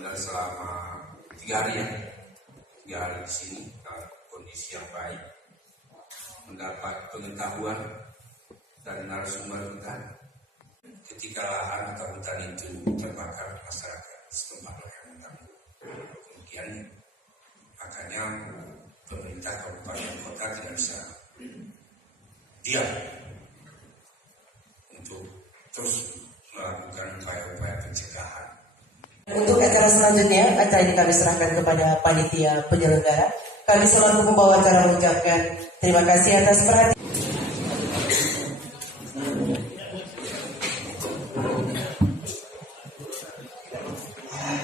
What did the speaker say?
tinggal selama 3 hari ya. 3 hari di sini kondisi yang baik, mendapat pengetahuan dari narasumber kita. Ketika lahan atau hutan itu terbakar, masyarakat setempat yang menanggung kemudiannya. Makanya pemerintah kabupaten kota tidak bisa diam untuk terus melakukan upaya-upaya pencegahan. Untuk acara selanjutnya, acara ini kami serahkan kepada panitia penyelenggara. Kami selaku pembawa acara mengucapkan terima kasih atas perhatian.